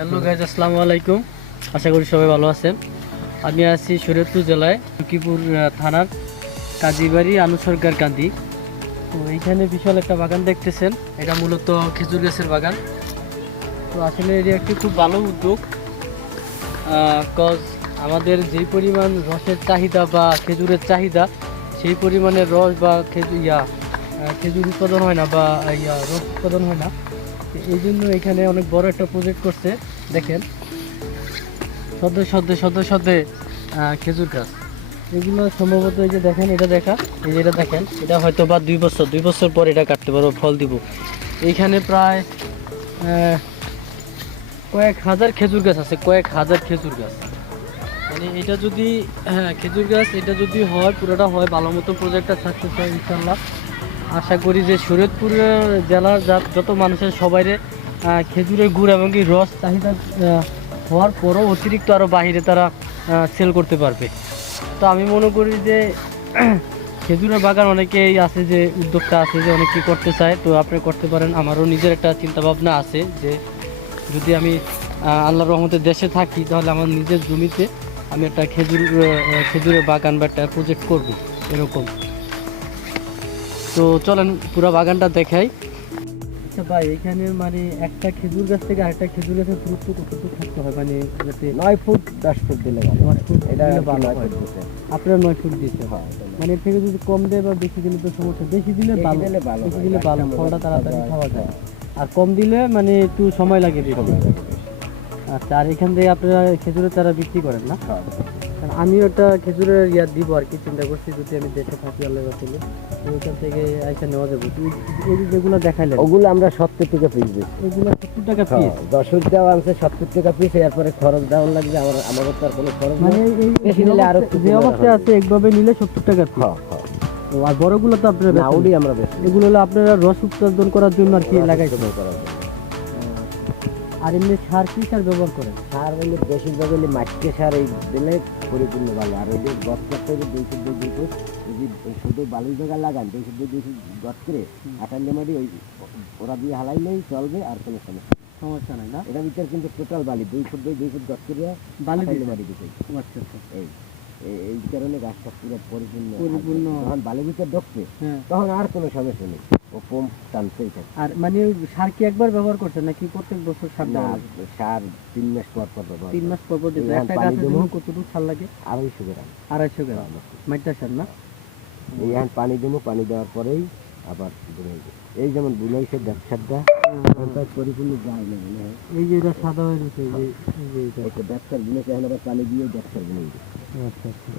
Hello guys আসসালামু আলাইকুম। আশা করি সবাই ভালো আছেন। আমি আছি শরীয়তপুর জেলায় লক্ষ্মীপুর থানার কাজীবাড়ি আনু সরকার কান্দি। তো এইখানে বিশাল একটা বাগান দেখতেছেন। এটা মূলত খেজুর গাছের বাগান। তো আসলে এটি একটি খুব ভালো উদ্যোগ। কজ আমাদের যেই পরিমাণ রসের চাহিদা বা খেজুরের চাহিদা, সেই পরিমাণের রস বা খেজুর ইয়া খেজুর উৎপাদন হয় না বা, ইয়া, রস উৎপাদন হয় না। এই জন্য এখানে অনেক বড় একটা প্রজেক্ট করছে। দেখেন। সদ্য সদ্য সদ্য সদ্য খেজুর গাছ। এগুলো সম্ভবত এই যে দেখেন, এটা দেখা, এই যে এটা দেখেন, এটা হয়তো বা দুই বছর দুই বছর পর এটা কাটতে পারব, ফল দিব। এইখানে প্রায় কয়েক হাজার খেজুর গাছ আছে, কয়েক হাজার খেজুর গাছ। মানে এটা যদি হ্যাঁ খেজুর গাছ, এটা যদি হয়, পুরোটা হয়, ভালো মতো প্রজেক্টটা সাকসেস হয় ইনশাল্লাহ আশা করি যে শরীয়তপুর জেলার যত মানুষের সবাইরে খেজুরের গুড় এবং কি রস চাহিদা হওয়ার পরও অতিরিক্ত আরও বাইরে তারা সেল করতে পারবে। তো আমি মনে করি যে খেজুরের বাগান অনেকেই আছে যে উদ্যোক্তা আছে যে অনেকে করতে চায়। তো আপনি করতে পারেন। আমারও নিজের একটা চিন্তা ভাবনা আছে যে যদি আমি আহ, আল্লাহর রহমতের দেশে থাকি তাহলে আমার নিজের জমিতে আমি একটা খেজুর খেজুরের বাগান বা একটা প্রজেক্ট করব এরকম। তো চলেন পুরো বাগানটা দেখাই। আচ্ছা ভাই এখানে মানে একটা খেজুর গাছ থেকে আরেকটা খেজুর গাছের দূরত্ব কতটুকু থাকতে হয়? মানে যাতে নয় ফুট দশ ফুট দিলে নয় ফুট এটা ভালো হয়। আপনারা নয় ফুট দিতে হ্যাঁ, মানে এর থেকে যদি কম দেয় বা বেশি দিলে তো সমস্যা। বেশি দিলে ভালো। বেশি দিলে ভালো। ফলটা তাড়াতাড়ি খাওয়া যায়। হ্যাঁ। আর কম দিলে মানে একটু সময় লাগে বেশি। সময় লাগে বেশি। আচ্ছা আর এখান থেকে আপনারা খেজুরের তারা বিক্রি করেন না? হ্যাঁ। ওটা খেজুরের ইয়া দিব আর কি চিন্তা করছি যদি আমি দেশে থাকি আল্লাহ বাতিলে ওইখান থেকে আইসা নেওয়া যাবে। যে যেগুলো দেখাইলেন ওগুলো আমরা সত্তর টাকা পিস দিচ্ছি ওইগুলো সত্তর টাকা পিস দশ ফুট দেওয়া আনছে সত্তর টাকা পিস এরপরে খরচ দেওয়া লাগবে আমার আমাদের তো আর কোনো খরচ মানে বেশি নিলে আরও যে অবস্থায় আছে একভাবে নিলে সত্তর টাকা পিস হ্যাঁ হ্যাঁ। আর বড়গুলো তো আপনারা আমরা বেশি এগুলো হলো আপনারা রস উৎপাদন করার জন্য আর কি লাগাইছেন। আর এমনি সার কি সার ব্যবহার করেন? সার হলে বেশিরভাগ হলে মাটিতে সার এই দিলে পরিপূর্ণ ভালো। আর গছ করতে হলে দুই ফুট দুই দুই ফুট যদি শুধু বালুর জায়গা লাগান দুই ফুট দুই দুই ফুট গছ করে আটান্ডে মাটি ওই ওরা দিয়ে হালাইলেই চলবে আর কোনো সমস্যা সমস্যা নাই না? এটার ভিতরে কিন্তু টোটাল বালি দুই ফুট দুই দুই ফুট গছ করে বালি আটান্ডে দিতে মাটি দিতে আচ্ছা আচ্ছা। এই এই- কারণে গাছটা পুরো পরিপূর্ণ পরিপূর্ণ। যখন বালির ভিতরে ঢুকবে হ্যাঁ। তখন আর কোনো সমস্যা নেই। ও পম্প টানতেই থাকে আর মানে সার কি একবার ব্যবহার করছেন নাকি প্রত্যেক বছর সার দেওয়া লাগে? সার তিন মাস পর পর ব্যবহার তিন মাস পর পর দিতে একটা পানি গাছের দেবো। জন্য কতটুকু সার লাগে। আড়াইশো গ্রাম। আড়াইশো গ্রাম। মাইটা সার না? এই এখন পানি দেবো পানি দেওয়ার পরেই আবার এই যেমন ব্যবসাটা পরিপূর্ণ যায় না মনে হয়। এই যে এটা সাদা হয়ে গেছে এই যে ব্যবসার বুনেছে এখন আবার পানি দিয়ে ব্যবসার বুনাইবে আচ্ছা আচ্ছা।